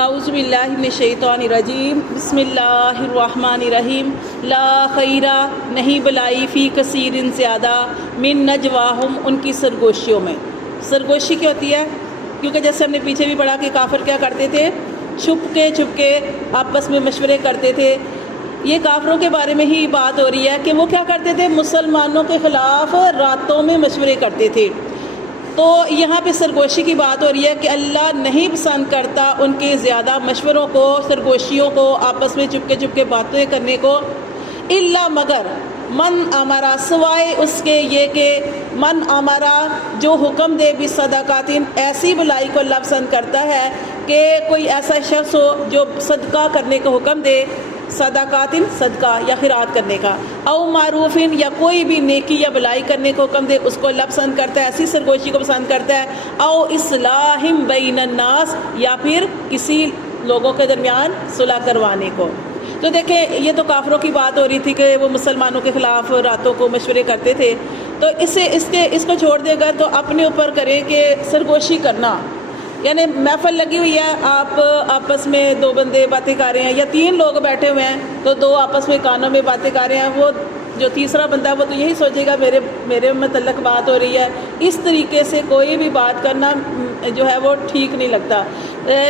اعوذ باللہ من الشیطان الرجیم بسم اللہ الرحمن الرحیم لا خیرہ نہیں بلائی فی کثیر زیادہ من نجواہم ان کی سرگوشیوں میں۔ سرگوشی کیا ہوتی ہے؟ کیونکہ جیسے ہم نے پیچھے بھی پڑھا کہ کافر کیا کرتے تھے، چھپ کے آپس میں مشورے کرتے تھے۔ یہ کافروں کے بارے میں ہی بات ہو رہی ہے کہ وہ کیا کرتے تھے، مسلمانوں کے خلاف راتوں میں مشورے کرتے تھے۔ تو یہاں پہ سرگوشی کی بات ہو رہی ہے کہ اللہ نہیں پسند کرتا ان کے زیادہ مشوروں کو، سرگوشیوں کو، آپس میں چپ کے باتیں کرنے کو۔ الا مگر من امرا سوائے اس کے یہ کہ من امرا جو حکم دے بصدقاتن ایسی بلائی کو اللہ پسند کرتا ہے کہ کوئی ایسا شخص ہو جو صدقہ کرنے کا حکم دے، صدقاتن صدقہ یا خیرات کرنے کا، او معروفن یا کوئی بھی نیکی یا بلائی کرنے کو حکم دے، اس کو اللہ پسند کرتا ہے، ایسی سرگوشی کو پسند کرتا ہے۔ او اصلاح بین الناس یا پھر کسی لوگوں کے درمیان صلح کروانے کو۔ تو دیکھیں یہ تو کافروں کی بات ہو رہی تھی کہ وہ مسلمانوں کے خلاف راتوں کو مشورے کرتے تھے۔ تو اس کو چھوڑ دے کر تو اپنے اوپر کریں کہ سرگوشی کرنا، یعنی محفل لگی ہوئی ہے، آپ آپس میں دو بندے باتیں کر رہے ہیں یا تین لوگ بیٹھے ہوئے ہیں تو دو آپس میں کانوں میں باتیں کر رہے ہیں، وہ جو تیسرا بندہ ہے وہ تو یہی سوچے گا میرے متعلق بات ہو رہی ہے۔ اس طریقے سے کوئی بھی بات کرنا جو ہے وہ ٹھیک نہیں لگتا۔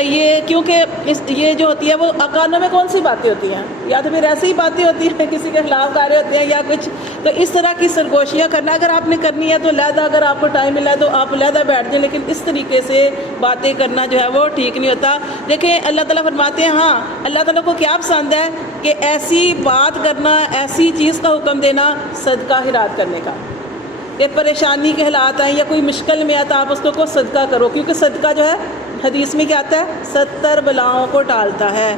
یہ کیونکہ یہ جو ہوتی ہے وہ کانوں میں کون سی باتیں ہوتی ہیں، یا تو پھر ایسی ہی باتیں ہوتی ہیں کسی کے خلاف کر رہے ہوتے ہیں یا کچھ۔ تو اس طرح کی سرگوشیاں کرنا اگر آپ نے کرنی ہے تو علیحدہ، اگر آپ کو ٹائم ملا ہے تو آپ علیحدہ بیٹھ جائیں، لیکن اس طریقے سے باتیں کرنا جو ہے وہ ٹھیک نہیں ہوتا۔ دیکھیں اللہ تعالیٰ فرماتے ہیں، ہاں اللہ تعالیٰ کو کیا پسند ہے کہ ایسی بات کرنا، ایسی چیز کا حکم دینا، صدقہ خیرات کرنے کا۔ کہ پریشانی کے حالات آئیں یا کوئی مشکل میں آتا آپ اس کو صدقہ کرو، کیونکہ صدقہ جو ہے حدیث میں کیا آتا ہے، 70 بلاؤں کو ٹالتا ہے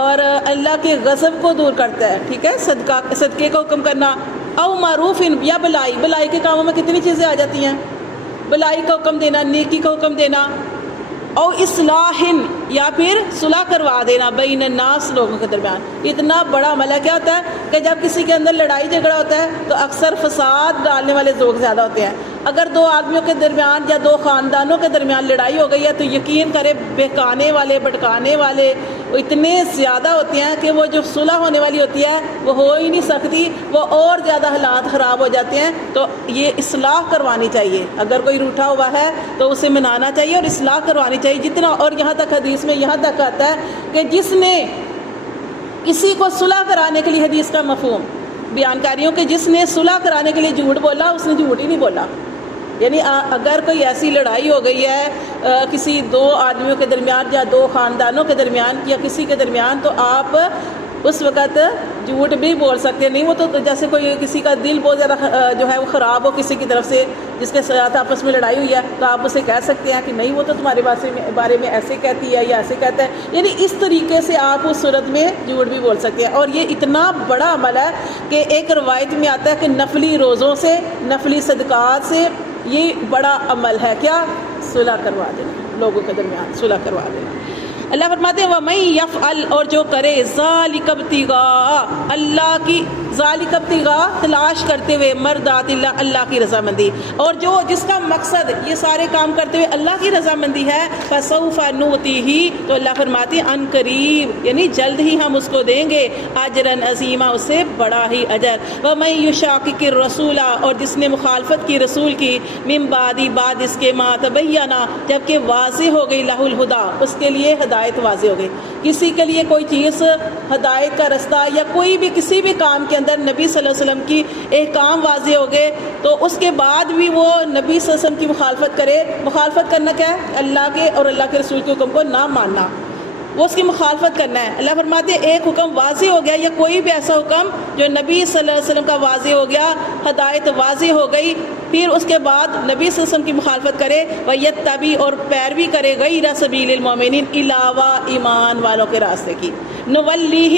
اور اللہ کے غضب کو دور کرتا ہے۔ ٹھیک ہے، صدقے کا حکم کرنا۔ او معروف یا بلائی کے کاموں میں کتنی چیزیں آ جاتی ہیں، بلائی کا حکم دینا، نیکی کا حکم دینا۔ او اصلاح یا پھر صلح کروا دینا بین الناس لوگوں کے درمیان۔ اتنا بڑا عمل ہے۔ کیا ہوتا ہے کہ جب کسی کے اندر لڑائی جھگڑا ہوتا ہے تو اکثر فساد ڈالنے والے لوگ زیادہ ہوتے ہیں۔ اگر دو آدمیوں کے درمیان یا دو خاندانوں کے درمیان لڑائی ہو گئی ہے تو یقین کرے بہکانے والے، بھٹکانے والے اتنے زیادہ ہوتے ہیں کہ وہ جو صلح ہونے والی ہوتی ہے وہ ہو ہی نہیں سکتی، وہ اور زیادہ حالات خراب ہو جاتے ہیں۔ تو یہ اصلاح کروانی چاہیے، اگر کوئی روٹھا ہوا ہے تو اسے منانا چاہیے اور اصلاح کروانی چاہیے جتنا۔ اور یہاں تک حدیث میں یہاں تک آتا ہے کہ جس نے کسی کو صلح کرانے کے لیے، حدیث کا مفہوم بیان کر رہی ہوں کہ جس نے صلح کرانے کے لیے جھوٹ بولا اس نے جھوٹ ہی نہیں بولا۔ یعنی اگر کوئی ایسی لڑائی ہو گئی ہے کسی دو آدمیوں کے درمیان یا دو خاندانوں کے درمیان یا کسی کے درمیان، تو آپ اس وقت جھوٹ بھی بول سکتے نہیں۔ وہ تو جیسے کوئی کسی کا دل بہت زیادہ جو ہے وہ خراب ہو کسی کی طرف سے، جس کے ساتھ آپس میں لڑائی ہوئی ہے، تو آپ اسے کہہ سکتے ہیں کہ نہیں وہ تو تمہارے بارے میں ایسے کہتی ہے یا ایسے کہتا ہے۔ یعنی اس طریقے سے آپ اس صورت میں جھوٹ بھی بول سکتے ہیں۔ اور یہ اتنا بڑا عمل ہے کہ ایک روایت میں آتا ہے کہ نفلی روزوں سے، نفلی صدقات سے یہ بڑا عمل ہے کیا، صلح کروا دینا، لوگوں کے درمیان صلح کروا دینا۔ اللہ فرماتے ہیں وَمَن يَفْعَلْ اور جو کرے ذَلِكَ ابْتِغَاءَ اللہ کی، ذَلِكَ ابْتِغَاء تلاش کرتے ہوئے مرضات اللہ، اللہ کی رضامندی، اور جو جس کا مقصد یہ سارے کام کرتے ہوئے اللہ کی رضامندی ہے، فَسَوْفَ نُؤْتِيهِ تو اللہ فرماتے ہیں ان قریب، یعنی جلد ہی ہم اس کو دیں گے، اجرًا عظیما اس سے بڑا ہی اجر۔ وَمَن يُشَاقِقِ الرَّسُولَ اور جس نے مخالفت کی رسول کی، من بعد اس کے ما تبینہ جبکہ واضح ہو گئی، لہ الہدیٰ اس کے لیے ہدایت واضح ہو گئی۔ کسی کے لیے کوئی چیز ہدایت کا رستہ یا کوئی بھی کسی بھی کام کے اندر نبی صلی اللہ علیہ وسلم کی احکام واضح ہو گئے تو اس کے بعد بھی وہ نبی صلی اللہ علیہ وسلم کی مخالفت کرے۔ مخالفت کرنا کیا ہے، اللہ کے اور اللہ کے رسول کے حکم کو نہ ماننا، وہ اس کی مخالفت کرنا ہے۔ اللہ فرماتے ہیں ایک حکم واضح ہو گیا یا کوئی بھی ایسا حکم جو نبی صلی اللہ علیہ وسلم کا واضح ہو گیا، ہدایت واضح ہو گئی، پھر اس کے بعد نبی صلی اللہ علیہ وسلم کی مخالفت کرے، وَيَتَّبِعْ اور پیروی کرے، غَيْرَ سَبِيلِ الْمُؤْمِنِينَ علاوہ ایمان والوں کے راستے کی، نُوَلِّهِ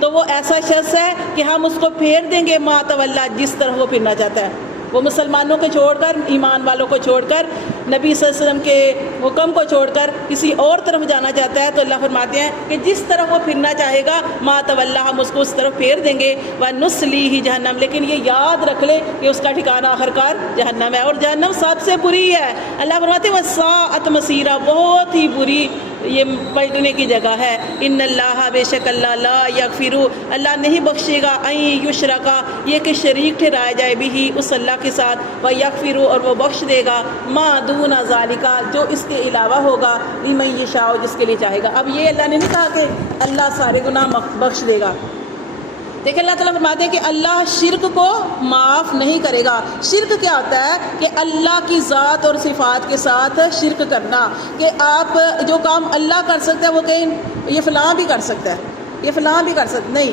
تو وہ ایسا شخص ہے کہ ہم اس کو پھیر دیں گے، مَا تَوَلَّى جس طرح وہ پھرنا چاہتا ہے۔ وہ مسلمانوں کو چھوڑ کر، ایمان والوں کو چھوڑ کر، نبی صلی اللہ علیہ وسلم کے حکم کو چھوڑ کر کسی اور طرف جانا چاہتا ہے تو اللہ فرماتے ہیں کہ جس طرف وہ پھرنا چاہے گا، ما تولی ہم اس کو اس طرف پھیر دیں گے، وَنُصْلِيهِ جہنم لیکن یہ یاد رکھ لے کہ اس کا ٹھکانہ آخرکار جہنم ہے، اور جہنم سب سے بری ہے۔ اللہ فرماتے ہیں وَسَاءَتْ مَصِيرًا بہت ہی بری یہ پلٹنے کی جگہ ہے۔ ان اللہ بے شک اللہ لا یغفر اللہ نہیں بخشے گا ان یشرکا یہ کہ شریک ٹھہرایا جائے بھی اس اللہ کے ساتھ، و یغفر اور وہ بخش دے گا ما دون ذالک جو اس کے علاوہ ہوگا لمن یشاء جس کے لیے چاہے گا۔ اب یہ اللہ نے نہیں کہا کہ اللہ سارے گناہ بخش دے گا۔ دیکھیں اللہ تعالیٰ فرماتے ہیں کہ اللہ شرک کو معاف نہیں کرے گا۔ شرک کیا ہوتا ہے کہ اللہ کی ذات اور صفات کے ساتھ شرک کرنا، کہ آپ جو کام اللہ کر سکتا ہے وہ کہیں یہ فلاں بھی کر سکتا ہے، یہ فلاں بھی کر سکتا، نہیں،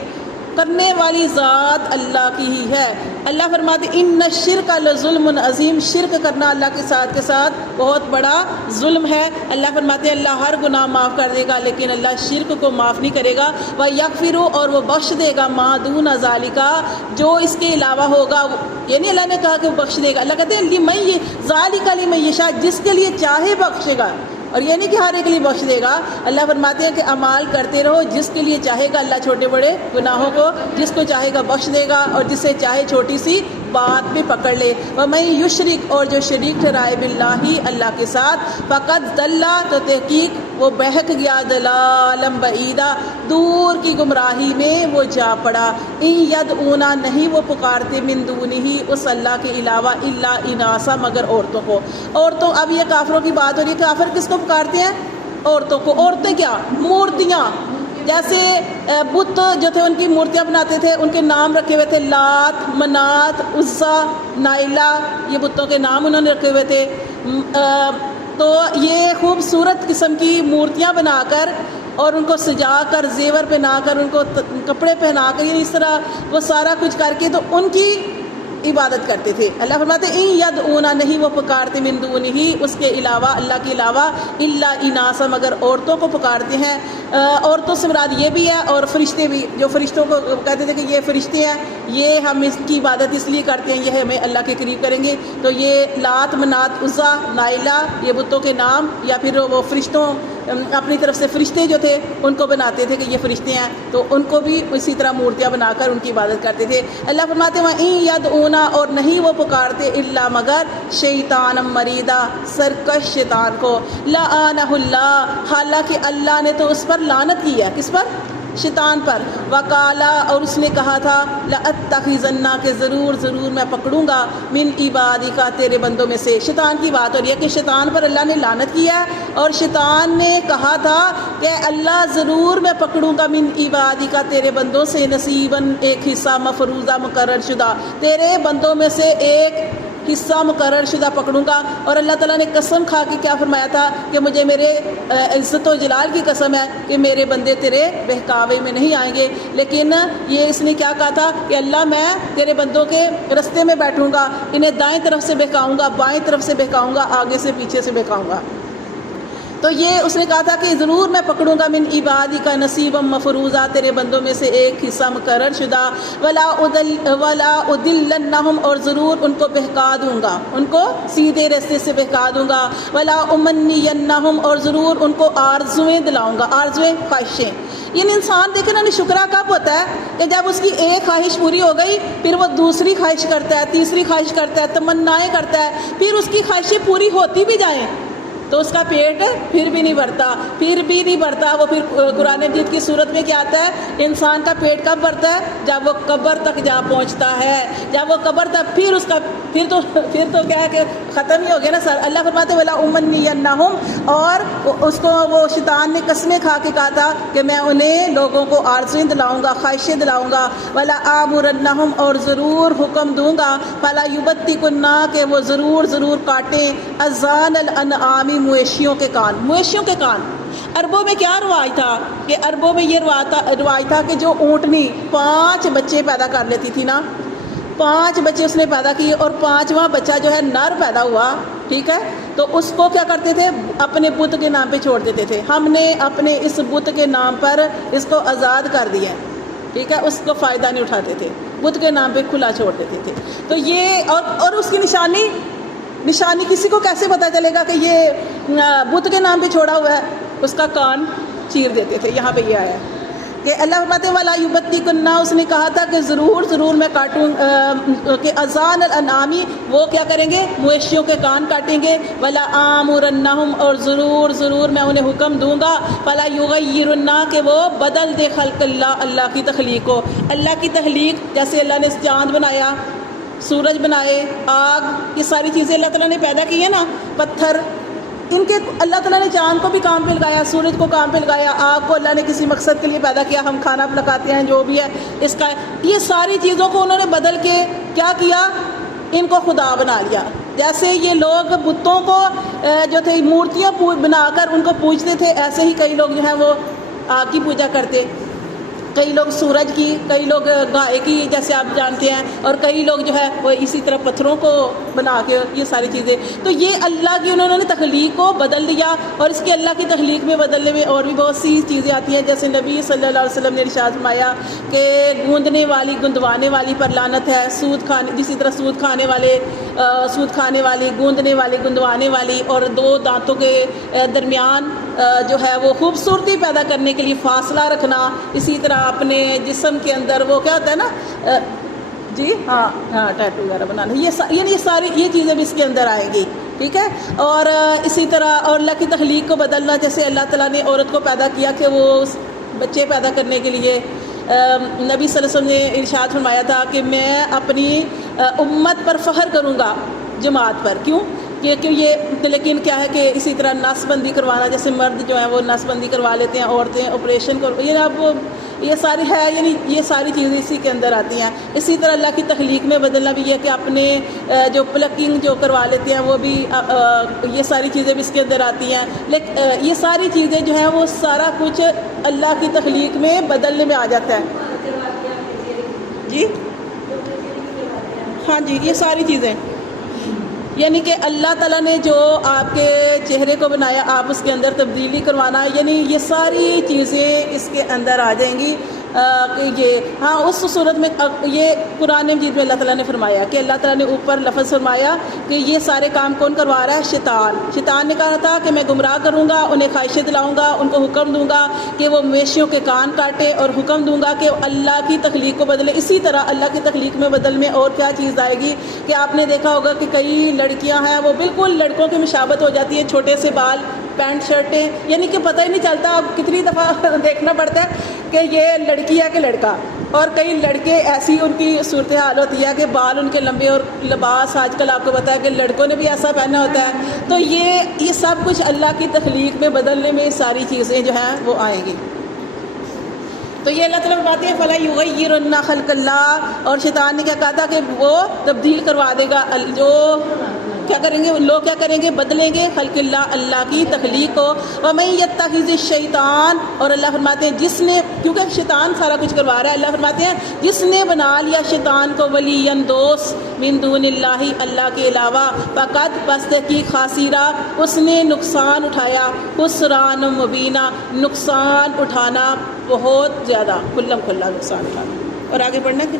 کرنے والی ذات اللہ کی ہی ہے۔ اللہ فرماتے ان الشرک لظلم عظیم شرک کرنا اللہ کے ساتھ بہت بڑا ظلم ہے۔ اللہ فرماتے ہیں اللہ ہر گناہ معاف کر دے گا لیکن اللہ شرک کو معاف نہیں کرے گا۔ وَيَغْفِرُ اور وہ بخش دے گا مَا دُونَ ذَلِكَ جو اس کے علاوہ ہوگا، یعنی اللہ نے کہا کہ وہ بخش دے گا۔ اللہ کہتے ہیں ذَلِكَ لِمَن یشاء جس کے لیے چاہے بخشے گا، اور یہ نہیں کہ ہر ایک لیے بخش دے گا۔ اللہ فرماتے ہیں کہ اعمال کرتے رہو، جس کے لیے چاہے گا اللہ چھوٹے بڑے گناہوں کو جس کو چاہے گا بخش دے گا، اور جسے چاہے چھوٹی سی بات بھی پکڑ لے۔ وَمَن یشرک اور جو شریک ٹھہرائے باللہ اللہ کے ساتھ فقد ضل تو تحقیق وہ بہک گیا ضلالا بعیدا دور کی گمراہی میں وہ جا پڑا۔ ان یدعونا نہیں وہ پکارتے من دونہ اس اللہ کے علاوہ الا اناسا مگر عورتوں کو۔ عورتوں، اب یہ کافروں کی بات ہو رہی ہے، کافر کس کو پکارتے ہیں؟ عورتوں کو۔ عورتیں کیا؟ مورتیاں، جیسے بت جو تھے ان کی مورتیاں بناتے تھے، ان کے نام رکھے ہوئے تھے لات، منات، عزا، نائلہ، یہ بتوں کے نام انہوں نے رکھے ہوئے تھے۔ تو یہ خوبصورت قسم کی مورتیاں بنا کر اور ان کو سجا کر زیور پہنا کر ان کو کپڑے پہنا کر یعنی اس طرح وہ سارا کچھ کر کے تو ان کی عبادت کرتے تھے۔ اللہ فرماتے ہیں ان یدعونا نہیں وہ پکارتے من دونہ اس کے علاوہ اللہ کے علاوہ الا اناسا مگر عورتوں کو پکارتے ہیں۔ عورتوں سے مراد یہ بھی ہے اور فرشتے بھی، جو فرشتوں کو کہتے تھے کہ یہ فرشتے ہیں، یہ ہم اس کی عبادت اس لیے کرتے ہیں، یہ ہمیں اللہ کے قریب کریں گے۔ تو یہ لات، منات، عزا، نائلہ یہ بتوں کے نام، یا پھر وہ فرشتوں اپنی طرف سے فرشتے جو تھے ان کو بناتے تھے کہ یہ فرشتے ہیں، تو ان کو بھی اسی طرح مورتیاں بنا کر ان کی عبادت کرتے تھے۔ اللہ فرماتے ہیں وَإِن يَدْعُونَ اور نہیں وہ پکارتے الا مگر شیطان مریدا سرکش شیطان کو، لعنہ اللہ حالانکہ اللہ نے تو اس پر لعنت کی ہے۔ کس پر؟ شیطان پر۔ وقالا اور اس نے کہا تھا لأتخذن کہ ضرور میں پکڑوں گا من عبادک تیرے بندوں میں سے۔ شیطان کی بات ہو رہی ہے کہ شیطان پر اللہ نے لعنت کیا ہے، اور شیطان نے کہا تھا کہ اللہ ضرور میں پکڑوں گا من عبادک تیرے بندوں سے نصیباً ایک حصہ مفروضہ مقرر شدہ، تیرے بندوں میں سے ایک حصہ مقرر شدہ پکڑوں گا۔ اور اللہ تعالیٰ نے قسم کھا کے کیا فرمایا تھا کہ مجھے میرے عزت و جلال کی قسم ہے کہ میرے بندے تیرے بہکاوے میں نہیں آئیں گے۔ لیکن یہ اس نے کیا کہا تھا کہ اللہ میں تیرے بندوں کے رستے میں بیٹھوں گا، انہیں دائیں طرف سے بہکاؤں گا، بائیں طرف سے بہکاؤں گا، آگے سے پیچھے سے بہکاؤں گا۔ تو یہ اس نے کہا تھا کہ ضرور میں پکڑوں گا من عبادک نصیبا مفروضہ تیرے بندوں میں سے ایک حصہ مقرر شدہ، ولا ادلنہم اور ضرور ان کو بہکا دوں گا، ان کو سیدھے راستے سے بہکا دوں گا، ولا امنینہم اور ضرور ان کو آرزویں دلاؤں گا۔ آرزویں خواہشیں، یعنی انسان دیکھیں نا شکرا کب ہوتا ہے کہ جب اس کی ایک خواہش پوری ہو گئی پھر وہ دوسری خواہش کرتا ہے، تیسری خواہش کرتا ہے، تمنائیں کرتا ہے، پھر اس کی خواہشیں پوری ہوتی بھی جائیں تو اس کا پیٹ پھر بھی نہیں بھرتا، وہ پھر قرآن مجید کی صورت میں کیا آتا ہے، انسان کا پیٹ کب بھرتا ہے؟ جب وہ قبر تک جا پہنچتا ہے، جب وہ قبر تک پھر اس کا پھر تو کیا ہے کہ ختم ہی ہو گیا نا سر۔ اللہ فرماتے ولا امنینہم اور اس کو وہ شیطان نے قسمیں کھا کے کہا تھا کہ میں انہیں لوگوں کو آرزویں دلاؤں گا، خواہشیں دلاؤں گا، ولا آمرنہم اور ضرور حکم دوں گا، فلا یبتکن کہ وہ ضرور کاٹیں اذان الانعام مویشیوں کے کان۔ عربوں میں کیا رواج تھا کہ عربوں میں یہ رواج تھا کہ جو اونٹنی 5 بچے پیدا کر لیتی تھی نا، 5 بچے اس نے پیدا کیے اور 5واں بچہ جو ہے نر پیدا ہوا، ٹھیک ہے، تو اس کو کیا کرتے تھے؟ اپنے بت کے نام پہ چھوڑ دیتے تھے، ہم نے اپنے اس بت کے نام پر اس کو آزاد کر دیا، ٹھیک ہے، اس کو فائدہ نہیں اٹھاتے تھے، بت کے نام پہ کھلا چھوڑ دیتے تھے۔ تو یہ اور اس کی نشانی کسی کو کیسے پتہ چلے گا کہ یہ بت کے نام پہ چھوڑا ہوا ہے؟ اس کا کان چیر دیتے تھے، یہاں پہ یہ آیا ہے۔ کہ اللہ فرماتے ہیں وَلَا يُبَتِّكُنَّ، اس نے کہا تھا کہ ضرور میں کاٹوں کہ اذان الانعامی، وہ کیا کریں گے؟ مویشیوں کے کان کاٹیں گے. وَلَا آمُرَنَّهُمْ، اور ضرور میں انہیں حکم دوں گا. فَلَا يُغَيِّرُنَّ، کہ وہ بدل دے خلق اللہ کی تخلیق کو. اللہ کی تخلیق جیسے اللہ نے چاند بنایا، سورج بنائے، آگ، یہ ساری چیزیں اللہ تعالیٰ نے پیدا کی ہیں نا، پتھر، ان کے اللہ تعالیٰ نے چاند کو بھی کام پہ لگایا، سورج کو کام پہ لگایا، آگ کو اللہ نے کسی مقصد کے لیے پیدا کیا، ہم کھانا پکاتے ہیں جو بھی ہے اس کا، یہ ساری چیزوں کو انہوں نے بدل کے کیا کیا؟ ان کو خدا بنا لیا. جیسے یہ لوگ بتوں کو جو تھے مورتیاں بنا کر ان کو پوجتے تھے، ایسے ہی کئی لوگ جو ہیں وہ آگ کی پوجا کرتے، کئی لوگ سورج کی، کئی لوگ گائے کی جیسے آپ جانتے ہیں، اور کئی لوگ جو ہے وہ اسی طرح پتھروں کو بنا کے یہ ساری چیزیں. تو یہ اللہ کی انہوں نے تخلیق کو بدل دیا. اور اس کے اللہ کی تخلیق میں بدلنے میں اور بھی بہت سی چیزیں آتی ہیں، جیسے نبی صلی اللہ علیہ وسلم نے ارشاد فرمایا کہ گوندنے والی گندوانے والی پر لعنت ہے، سود کھانے، اسی طرح سود کھانے والی، گوندنے والی، گندوانے والی، اور دو دانتوں کے درمیان جو ہے وہ خوبصورتی پیدا کرنے کے لیے فاصلہ رکھنا، اسی طرح اپنے جسم کے اندر وہ کیا ہوتا ہے نا جی ہاں ٹیٹو وغیرہ بنانا، یہ ساری یہ چیزیں بھی اس کے اندر آئیں گی. ٹھیک ہے. اور اسی طرح اور اللہ کی تخلیق کو بدلنا، جیسے اللہ تعالیٰ نے عورت کو پیدا کیا کہ وہ بچے پیدا کرنے کے لیے نبی صلی اللہ علیہ وسلم نے ارشاد فرمایا تھا کہ میں اپنی امت پر فخر کروں گا، جماعت پر. کیوں؟ کہ یہ لیکن کیا ہے کہ اسی طرح نس بندی کروانا، جیسے مرد جو ہیں وہ نس بندی کروا لیتے ہیں، عورتیں آپریشن یہ ساری ہے، یعنی یہ ساری چیزیں اسی کے اندر آتی ہیں. اسی طرح اللہ کی تخلیق میں بدلنا بھی ہے کہ اپنے جو پلکنگ جو کروا لیتے ہیں وہ بھی یہ ساری چیزیں بھی اس کے اندر آتی ہیں. لیکن یہ ساری چیزیں جو ہیں وہ سارا کچھ اللہ کی تخلیق میں بدلنے میں آ جاتا ہے. جی ہاں جی، یہ ساری چیزیں یعنی کہ اللہ تعالیٰ نے جو آپ کے چہرے کو بنایا، آپ اس کے اندر تبدیلی کروانا، یعنی یہ ساری چیزیں اس کے اندر آ جائیں گی. کہ یہ اس صورت میں یہ قرآن مجید میں اللہ تعالیٰ نے فرمایا کہ اللہ تعالیٰ نے اوپر لفظ فرمایا کہ یہ سارے کام کون کروا رہا ہے؟ شیطان نے کہا تھا کہ میں گمراہ کروں گا، انہیں خواہشیں دلاؤں گا، ان کو حکم دوں گا کہ وہ مویشیوں کے کان کاٹے، اور حکم دوں گا کہ اللہ کی تخلیق کو بدلے. اسی طرح اللہ کی تخلیق میں بدل میں اور کیا چیز آئے گی کہ آپ نے دیکھا ہوگا کہ کئی لڑکیاں ہیں وہ بالکل لڑکوں کی مشابت ہو جاتی ہیں، چھوٹے سے بال، پینٹ شرٹیں، یعنی کہ پتہ ہی نہیں چلتا. اب کتنی دفعہ دیکھنا پڑتا ہے کہ یہ لڑکی ہے کہ لڑکا. اور کئی لڑکے ایسی ان کی صورتحال ہوتی ہے کہ بال ان کے لمبے، اور لباس آج کل آپ کو پتہ ہے کہ لڑکوں نے بھی ایسا پہنا ہوتا ہے. تو یہ سب کچھ اللہ کی تخلیق میں بدلنے میں ساری چیزیں جو ہیں وہ آئیں گی. تو یہ اللہ تعالیٰ باتیں ہیں فَلَا يُغَيِّرُنَّ خَلْقَ اللَّهِ. اور شیطان نے کیا کہا تھا کہ وہ تبدیل کروا دے گا، جو کیا کریں گے لوگ، کیا کریں گے؟ بدلیں گے خلق اللہ کی تخلیق کو. وَمَن يَتَّخِذِ الشَّيْطَانَ، اور اللہ فرماتے ہیں جس نے، کیونکہ شیطان سارا کچھ کروا رہا ہے، اللہ فرماتے ہیں جس نے بنا لیا شیطان کو ولیًا دوست من دون اللہ، اللہ کے علاوہ، فقط پس تحقیق خاسرا، اس نے نقصان اٹھایا، خسران مبینہ، نقصان اٹھانا بہت زیادہ، کھلا نقصان اٹھانا. اور آگے پڑھنا کہ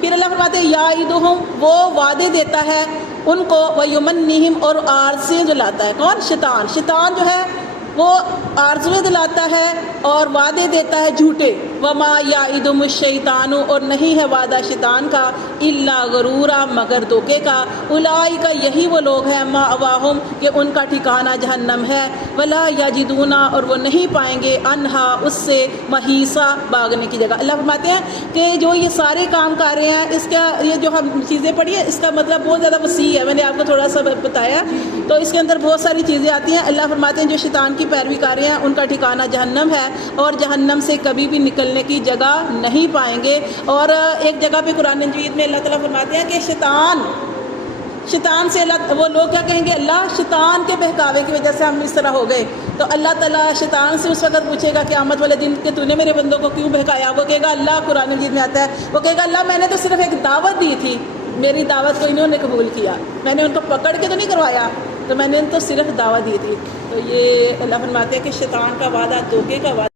پھر اللہ فرماتے ہیں یعدہم، وہ وعدے دیتا ہے ان کو، ویمنہم، اور آرزیں دلاتا ہے. کون؟ شیطان جو ہے وہ آرزویں دلاتا ہے اور وعدے دیتا ہے جھوٹے. وما یعدہم الشیطان، اور نہیں ہے وعدہ شیطان کا، الا غرورا، مگر دھوکے کا. اولئک، یہی وہ لوگ ہیں، مأواہم، کہ ان کا ٹھکانہ جہنم ہے. ولا یجدون، اور وہ نہیں پائیں گے، انہا، اس سے، محیصا، بھاگنے کی جگہ. اللہ فرماتے ہیں کہ جو یہ سارے کام کر رہے ہیں، اس کا یہ جو ہم چیزیں پڑھی ہیں اس کا مطلب بہت زیادہ وسیع ہے. میں نے آپ کو تھوڑا سا بتایا، تو اس کے اندر بہت ساری چیزیں آتی ہیں. اللہ فرماتے ہیں جو شیطان کی پیروی کر رہے ہیں ان کا ٹھکانہ جہنم ہے، اور جہنم سے کبھی بھی نکلنے کی جگہ نہیں پائیں گے. اور ایک جگہ پہ قرآن مجید میں اللہ تعالیٰ فرماتے ہیں کہ شیطان سے وہ لوگ کیا کہیں گے؟ اللہ، شیطان کے بہکاوے کی وجہ سے ہم اس طرح ہو گئے. تو اللہ تعالیٰ شیطان سے اس وقت پوچھے گا قیامت والے دن کہ تو نے میرے بندوں کو کیوں بہکایا؟ وہ کہے گا، اللہ، قرآن مجید میں آتا ہے، وہ کہے گا اللہ میں نے تو صرف ایک دعوت دی تھی، میری دعوت کو انہوں نے قبول کیا، میں نے ان کو پکڑ کے تو نہیں کروایا، تو میں نے ان کو صرف دعوت دی تھی. تو یہ اللہ فرماتے ہیں کہ شیطان کا وعدہ، دھوکے کا وعدہ